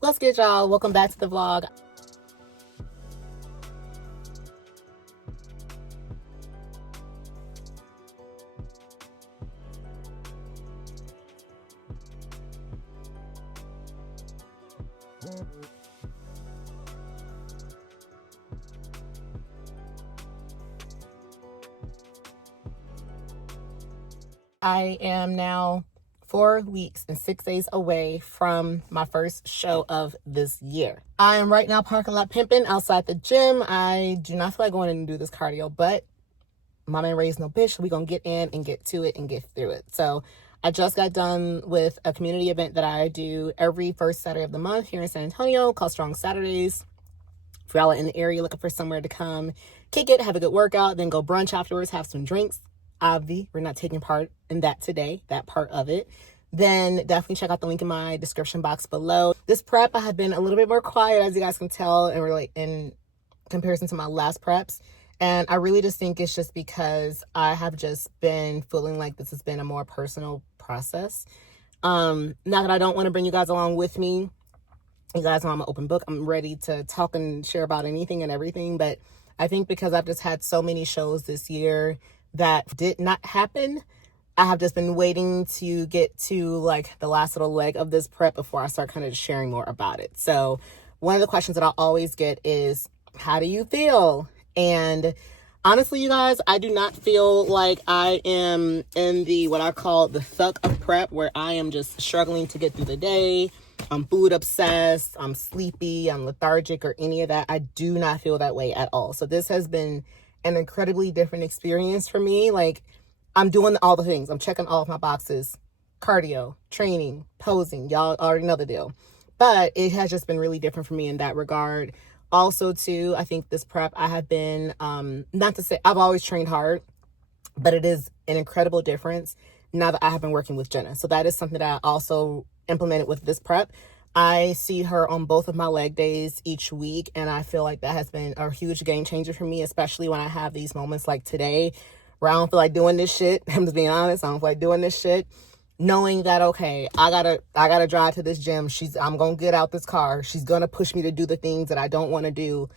What's good, y'all? Welcome back to the vlog. I am now 4 weeks and 6 days away from my first show of this year. I am right now parking lot pimping outside the gym. I do not feel like going in and do this cardio, but mama ain't raised no bitch. We gonna get in and get to it and get through it. So I just got done with a community event that I do every first Saturday of the month here in San Antonio called Strong Saturdays. If y'all are in the area looking for somewhere to come kick it, have a good workout, then go brunch afterwards, have some drinks. Obvi, we're not taking part in that today, that part of it. Then definitely check out the link in my description box below. This prep, I have been a little bit more quiet, as you guys can tell, and really in comparison to my last preps. And I really just think it's just because I have just been feeling like this has been a more personal process. Not that I don't want to bring you guys along with me. You guys know I'm an open book. I'm ready to talk and share about anything and everything. But I think because I've just had so many shows this year that did not happen, I have just been waiting to get to like the last little leg of this prep before I start kind of sharing more about it. So one of the questions that I always get is, how do you feel? And honestly, you guys, I do not feel like I am in the what I call the suck of prep, where I am just struggling to get through the day. I'm food obsessed, I'm sleepy, I'm lethargic, or any of that. I do not feel that way at all. So this has been an incredibly different experience for me. Like, I'm doing all the things. I'm checking all of my boxes. Cardio, training, posing. Y'all already know the deal. But it has just been really different for me in that regard. Also, too, I think this prep, I have been, not to say I've always trained hard, but it is an incredible difference now that I have been working with Jenna. So that is something that I also implemented with this prep. I see her on both of my leg days each week, and I feel like that has been a huge game changer for me, especially when I have these moments like today where I don't feel like doing this shit. I'm just being honest, I don't feel like doing this shit. Knowing that, okay, I gotta drive to this gym. I'm gonna get out this car. She's gonna push me to do the things that I don't want to do,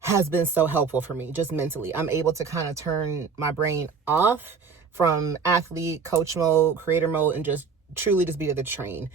has been so helpful for me, just mentally. I'm able to kind of turn my brain off from athlete, coach mode, creator mode, and just truly just be able to train.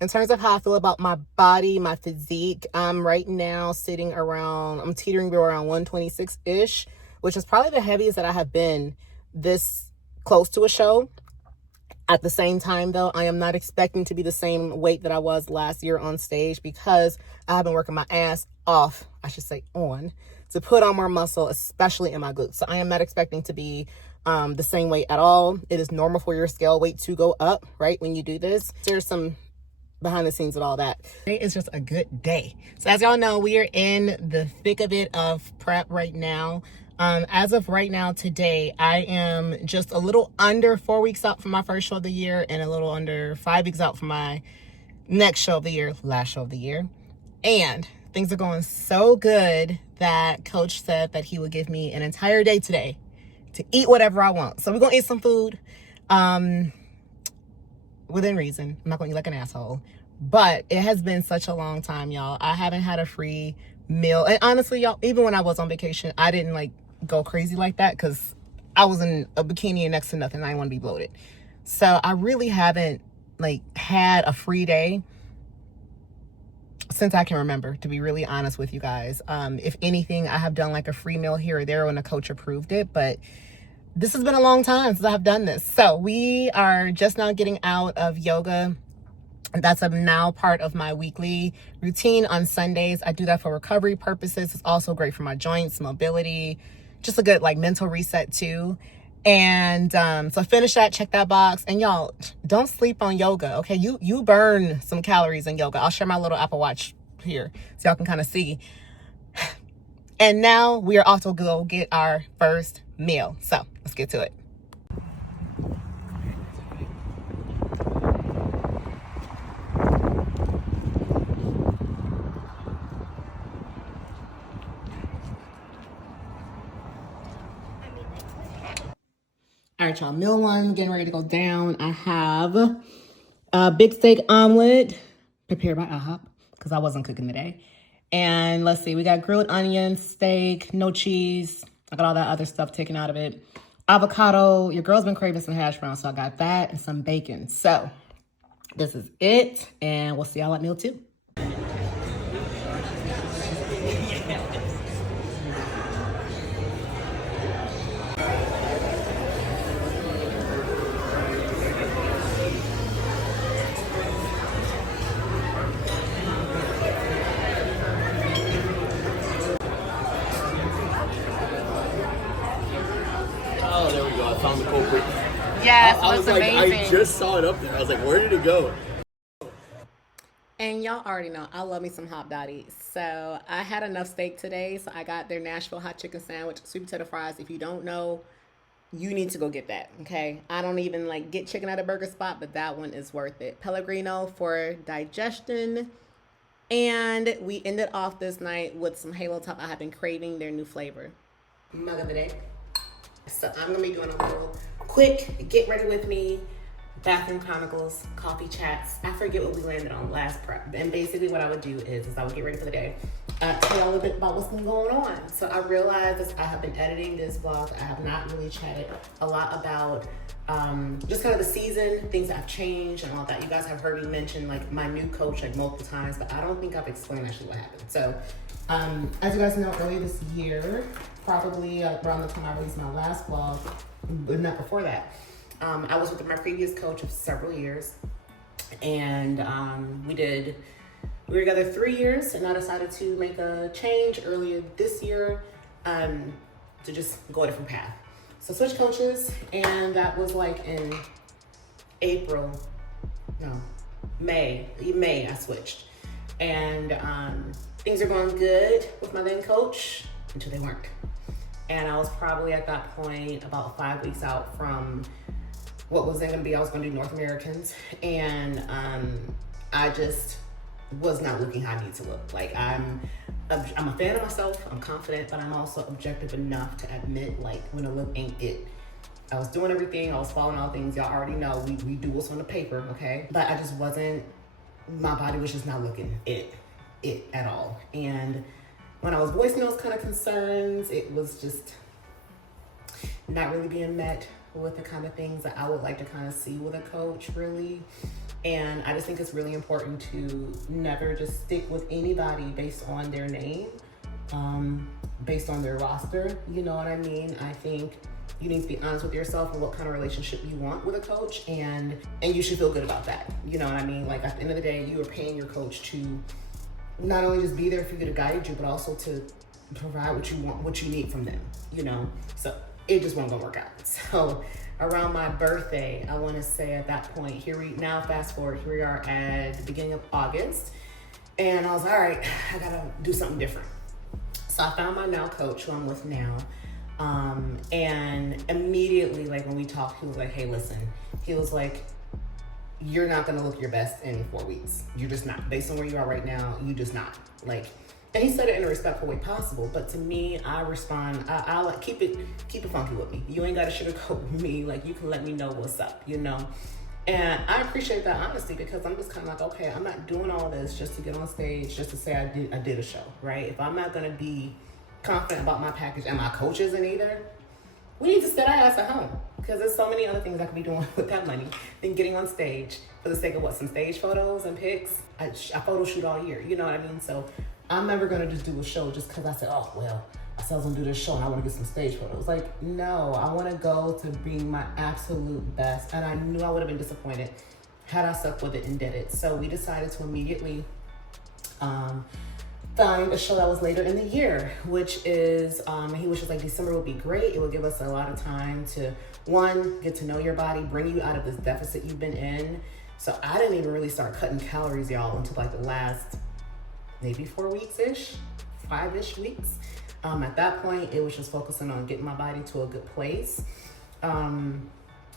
In terms of how I feel about my body, my physique, I'm right now sitting around, I'm teetering around 126-ish, which is probably the heaviest that I have been this close to a show. At the same time, though, I am not expecting to be the same weight that I was last year on stage, because I have been working my ass off, I should say on, to put on more muscle, especially in my glutes. So I am not expecting to be the same weight at all. It is normal for your scale weight to go up, right, when you do this. There's some behind the scenes with all that. Today is just a good day. So as y'all know, we are in the thick of it of prep right now. As of right now, today, I am just a little under 4 weeks out from my first show of the year, and a little under 5 weeks out from my next show of the year, last show of the year. And things are going so good that coach said that he would give me an entire day today to eat whatever I want. So we're gonna eat some food. Within reason. I'm not gonna eat like an asshole, but it has been such a long time, y'all. I haven't had a free meal. And honestly, y'all, even when I was on vacation, I didn't like go crazy like that because I was in a bikini and next to nothing. I didn't want to be bloated. So I really haven't like had a free day since I can remember, to be really honest with you guys. If anything, I have done like a free meal here or there when a coach approved it, but this has been a long time since I've done this. So we are just now getting out of yoga. That's a now part of my weekly routine on Sundays. I do that for recovery purposes. It's also great for my joints, mobility, just a good like mental reset too. And so finish that, check that box. And y'all, don't sleep on yoga, okay? You burn some calories in yoga. I'll share my little Apple Watch here so y'all can kind of see. And now we are off to go get our first meal. So let's get to it. All right, y'all, meal one, getting ready to go down. I have a big steak omelet prepared by IHOP because I wasn't cooking today. And let's see, we got grilled onion, steak, no cheese. I got all that other stuff taken out of it. Avocado, your girl's been craving some hash browns, so I got that and some bacon. So this is it, and we'll see y'all at meal two. Oh, there we go. I found the culprit. Yes, I was like, amazing. I just saw it up there. I was like, where did it go? And y'all already know, I love me some Hot Dotty. So I had enough steak today, so I got their Nashville hot chicken sandwich, sweet potato fries. If you don't know, you need to go get that, okay? I don't even like get chicken at a burger spot, but that one is worth it. Pellegrino for digestion. And we ended off this night with some Halo Top. I have been craving their new flavor. Mug of the day. So I'm gonna be doing a little quick get ready with me, bathroom chronicles, coffee chats. I forget what we landed on last prep. And basically what I would do is I would get ready for the day, tell you a little bit about what's been going on. So I realized as I have been editing this vlog, I have not really chatted a lot about just kind of the season, things that have changed and all that. You guys have heard me mention like my new coach like multiple times, but I don't think I've explained actually what happened. So as you guys know, earlier this year, probably around the time I released my last vlog, but not before that, I was with my previous coach of several years, and we were together 3 years, and I decided to make a change earlier this year to just go a different path. So switch coaches, and that was like in May I switched. And things are going good with my then coach until they weren't. And I was probably at that point about 5 weeks out from what was then gonna be, I was gonna do North Americans. And I just was not looking how I need to look. Like I'm a fan of myself, I'm confident, but I'm also objective enough to admit like when a look ain't it. I was doing everything, I was following all things, y'all already know, we do what's on the paper, okay? But I just wasn't, my body was just not looking it at all. And when I was voicing those kind of concerns, it was just not really being met with the kind of things that I would like to kind of see with a coach, really. And I just think it's really important to never just stick with anybody based on their name, based on their roster, you know what I mean? I think you need to be honest with yourself and what kind of relationship you want with a coach, and you should feel good about that, you know what I mean? Like at the end of the day, you are paying your coach to not only just be there for you to guide you, but also to provide what you want, what you need from them, you know? So it just wasn't gonna work out. So around my birthday, I wanna say at that point, now fast forward, here we are at the beginning of August. And I was like, all right, I gotta do something different. So I found my now coach, who I'm with now. And immediately, like when we talked, he was like, hey, listen, he was like, you're not gonna look your best in 4 weeks. You're just not. Based on where you are right now, you just not. Like, and he said it in a respectful way possible, but to me, I respond, I'll like keep it funky with me. You ain't gotta sugarcoat with me. Like, you can let me know what's up, you know? And I appreciate that honesty, because I'm just kind of like, okay, I'm not doing all this just to get on stage, just to say I did a show, right? If I'm not going to be confident about my package and my coach isn't either, we need to sit our ass at home, because there's so many other things I could be doing with that money than getting on stage for the sake of some stage photos and pics. I photo shoot all year, you know what I mean? So I'm never going to just do a show just because I said, oh, well, I said I was going to do this show and I want to get some stage photos. Like, no, I want to go to being my absolute best. And I knew I would have been disappointed had I stuck with it and did it. So we decided to immediately find a show that was later in the year, which is, he was just like, December would be great. It would give us a lot of time to, one, get to know your body, bring you out of this deficit you've been in. So I didn't even really start cutting calories, y'all, until like the last maybe 4 weeks-ish, 5-ish weeks. At that point, it was just focusing on getting my body to a good place. I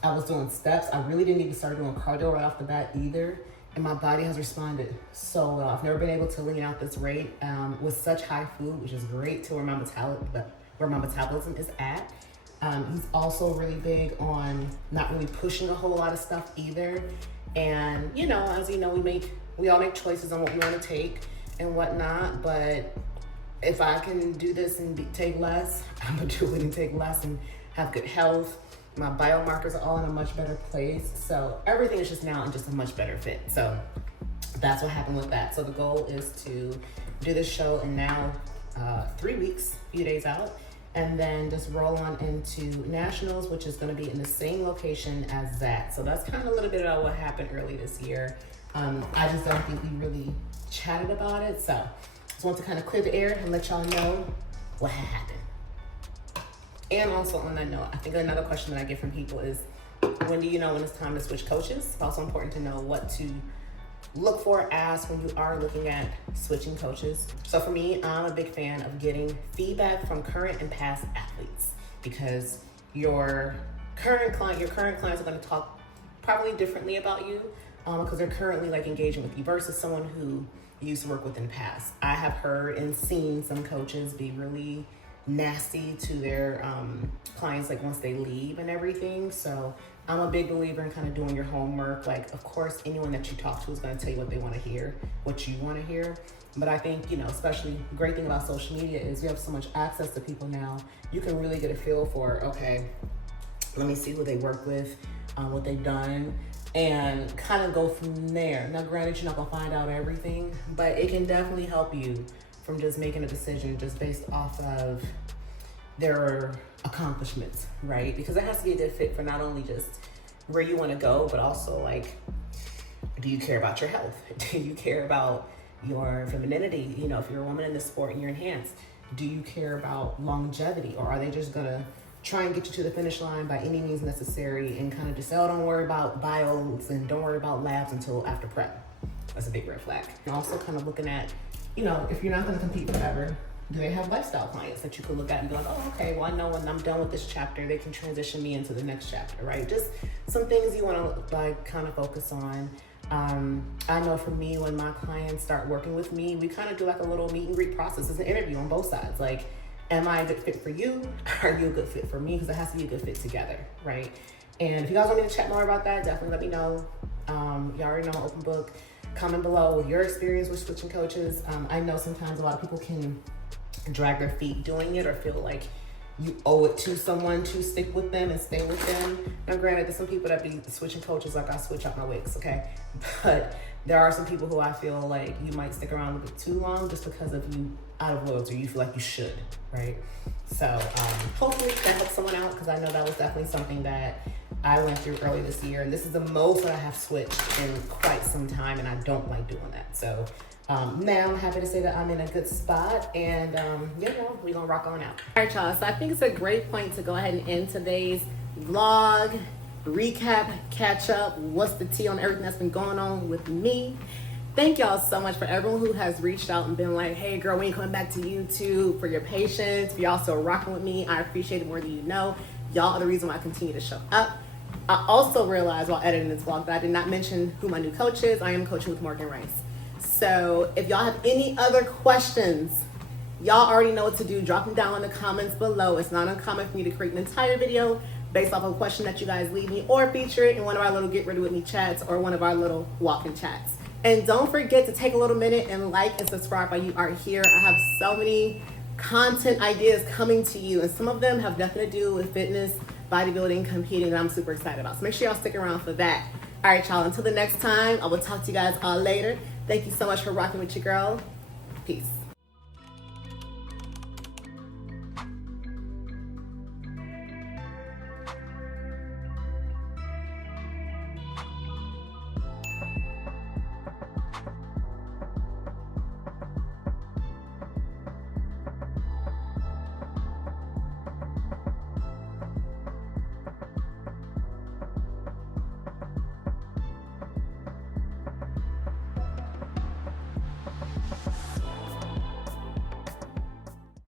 was doing steps. I really didn't even start doing cardio right off the bat either. And my body has responded so well. I've never been able to lean out this rate with such high food, which is great to where my metabolism is at. He's also really big on not really pushing a whole lot of stuff either. And, you know, as you know, we all make choices on what we want to take and whatnot, but if I can do this and take less, I'm gonna do it and take less and have good health. My biomarkers are all in a much better place. So everything is just now in just a much better fit. So that's what happened with that. So the goal is to do this show in now 3 weeks, a few days out, and then just roll on into nationals, which is gonna be in the same location as that. So that's kind of a little bit about what happened early this year. I just don't think we really chatted about it. So just want to kind of clear the air and let y'all know what happened. And also on that note, I think another question that I get from people is, when do you know when it's time to switch coaches? It's also important to know what to look for, ask when you are looking at switching coaches. So for me, I'm a big fan of getting feedback from current and past athletes, because your current clients are going to talk probably differently about you, because they're currently like engaging with you versus someone who you used to work with in the past. I have heard and seen some coaches be really nasty to their clients, like once they leave and everything. So I'm a big believer in kind of doing your homework. Like, of course, anyone that you talk to is going to tell you what they want to hear, what you want to hear. But I think, you know, especially the great thing about social media is you have so much access to people now. You can really get a feel for, okay, let me see who they work with, what they've done, and kind of go from there. Now, granted, you're not gonna find out everything, but it can definitely help you from just making a decision just based off of their accomplishments, right? Because it has to be a good fit for not only just where you want to go, but also like, do you care about your health? Do you care about your femininity? You know, if you're a woman in this sport and you're enhanced, do you care about longevity, or are they just gonna try and get you to the finish line by any means necessary and kind of just say, oh, don't worry about bios and don't worry about labs until after prep? That's a big red flag. You're also kind of looking at, you know, if you're not going to compete forever, do they have lifestyle clients that you could look at and be like, oh, okay, well, I know when I'm done with this chapter, they can transition me into the next chapter, right? Just some things you want to like kind of focus on. I know for me, when my clients start working with me, we kind of do like a little meet and greet process. It's an interview on both sides. Like, am I a good fit for you? Are you a good fit for me? Because it has to be a good fit together, right? And if you guys want me to chat more about that, definitely let me know. You already know I'm open book. Comment below with your experience with switching coaches. I know sometimes a lot of people can drag their feet doing it or feel like you owe it to someone to stick with them and stay with them. Now, granted, there's some people that be switching coaches like I switch out my wigs, okay? But there are some people who I feel like you might stick around a bit too long just because of you out of loyalty, you feel like you should, right? So hopefully that helps someone out, because I know that was definitely something that I went through early this year, and this is the most that I have switched in quite some time, and I don't like doing that. So now I'm happy to say that I'm in a good spot, and you know, we're gonna rock on out. All right, y'all, so I think it's a great point to go ahead and end today's vlog, recap, catch up, what's the tea on everything that's been going on with me. Thank y'all so much for everyone who has reached out and been like, hey girl, when you coming back to YouTube, for your patience, for y'all still rocking with me. I appreciate it more than you know. Y'all are the reason why I continue to show up. I also realized while editing this vlog that I did not mention who my new coach is. I am coaching with Morgan Rice. So if y'all have any other questions, y'all already know what to do. Drop them down in the comments below. It's not uncommon for me to create an entire video based off of a question that you guys leave me, or feature it in one of our little Get Ready With Me chats or one of our little walk-in chats. And don't forget to take a little minute and like and subscribe while you are here. I have so many content ideas coming to you, and some of them have nothing to do with fitness, bodybuilding, competing, that I'm super excited about. So make sure y'all stick around for that. All right, y'all, until the next time, I will talk to you guys all later. Thank you so much for rocking with your girl. Peace.